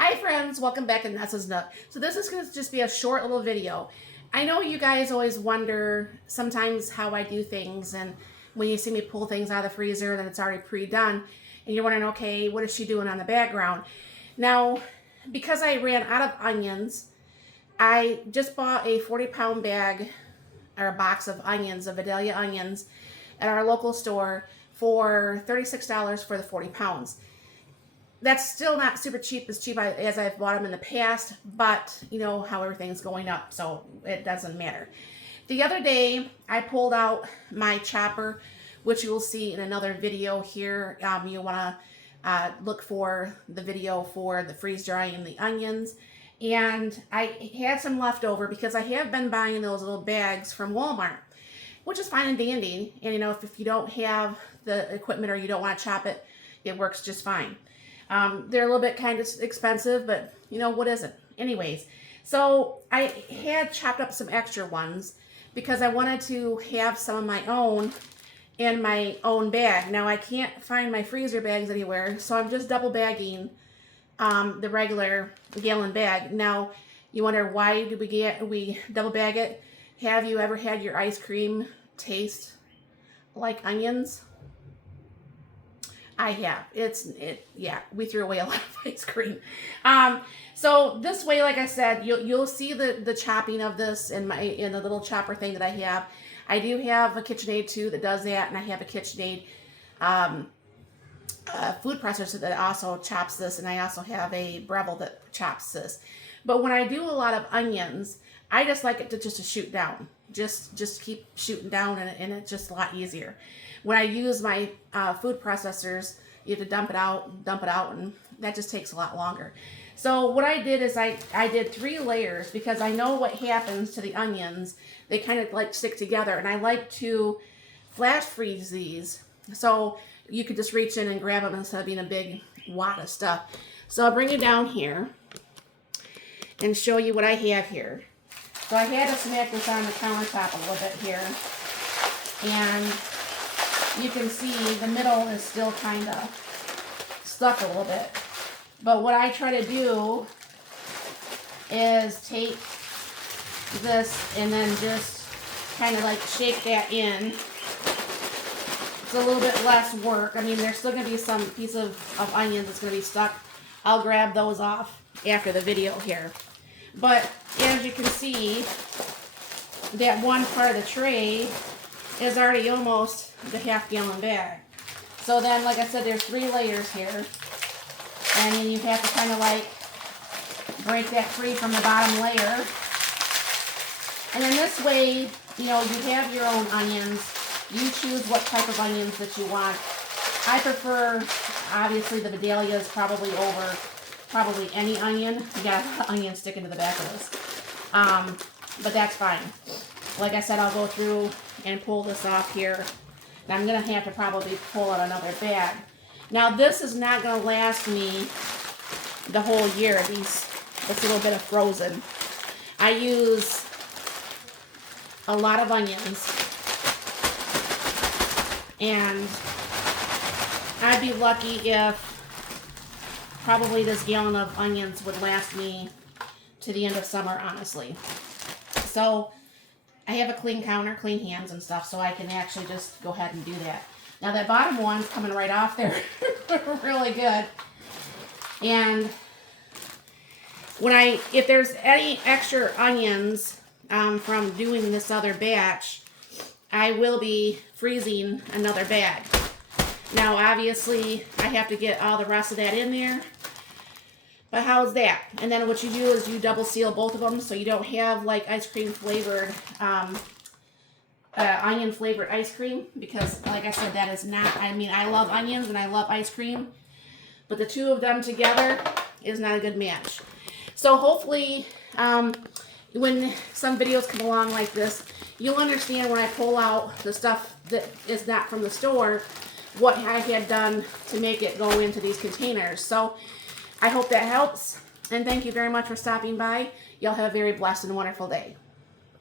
Hi friends, welcome back to Nessa's Nook. So this is going to just be a short little video. I know you guys always wonder sometimes how I do things, and when you see me pull things out of the freezer and it's already pre-done, and you're wondering, okay, what is she doing on the background? Now, because I ran out of onions, I just bought a 40-pound bag or a box of onions, of Vidalia onions, at our local store for $36 for the 40 pounds. That's still not super cheap, as cheap as I've bought them in the past, but you know how everything's going up, so it doesn't matter. The other day, I pulled out my chopper, which you will see in another video here. You want to look for the video for the freeze drying the onions. And I had some left over because I have been buying those little bags from Walmart, which is fine and dandy. And you know, if you don't have the equipment or you don't want to chop it, it works just fine. They're a little bit kind of expensive, but you know, what isn't? Anyways, so I had chopped up some extra ones because I wanted to have some of my own in my own bag. Now I can't find my freezer bags anywhere, so I'm just double bagging the regular gallon bag. Now you wonder, why do we double bag it? Have you ever had your ice cream taste like onions? I have. Yeah, we threw away a lot of ice cream. So this way, like I said, you'll see the chopping of this in the little chopper thing that I have. I do have a KitchenAid too that does that, and I have a KitchenAid food processor that also chops this, and I also have a Breville that chops this. But when I do a lot of onions, I just like it to shoot down. Just keep shooting down, and it's just a lot easier. When I use my food processors, you have to dump it out, and that just takes a lot longer. So what I did is I did 3 layers because I know what happens to the onions. They kind of like stick together, and I like to flash freeze these so you could just reach in and grab them instead of being a big wad of stuff. So I'll bring you down here and show you what I have here. So I had to smack this on the countertop a little bit here, and you can see the middle is still kind of stuck a little bit. But what I try to do is take this and then just kind of like shake that in. It's a little bit less work. I mean, there's still going to be some piece of onions that's going to be stuck. I'll grab those off after the video here. But as you can see, that one part of the tray is already almost the half-gallon bag. So then, like I said, there's 3 layers here. And then you have to kind of like break that free from the bottom layer. And then this way, you know, you have your own onions. You choose what type of onions that you want. I prefer, obviously, the Vidalias over probably any onion. You got a lot of onions sticking to the back of this. But that's fine. Like I said, I'll go through and pull this off here. And I'm going to have to probably pull out another bag. Now, this is not going to last me the whole year. This little bit of frozen. I use a lot of onions. And I'd be lucky if probably this gallon of onions would last me to the end of summer, honestly. So I have a clean counter, clean hands and stuff, so I can actually just go ahead and do that. Now that bottom one's coming right off there really good. And if there's any extra onions from doing this other batch, I will be freezing another bag. Now obviously I have to get all the rest of that in there. But how's that? And then what you do is you double seal both of them so you don't have like ice cream flavored, onion flavored ice cream. Because like I said, that is not, I mean, I love onions and I love ice cream. But the two of them together is not a good match. So hopefully when some videos come along like this, you'll understand when I pull out the stuff that is not from the store, what I had done to make it go into these containers. So I hope that helps, and thank you very much for stopping by. Y'all have a very blessed and wonderful day.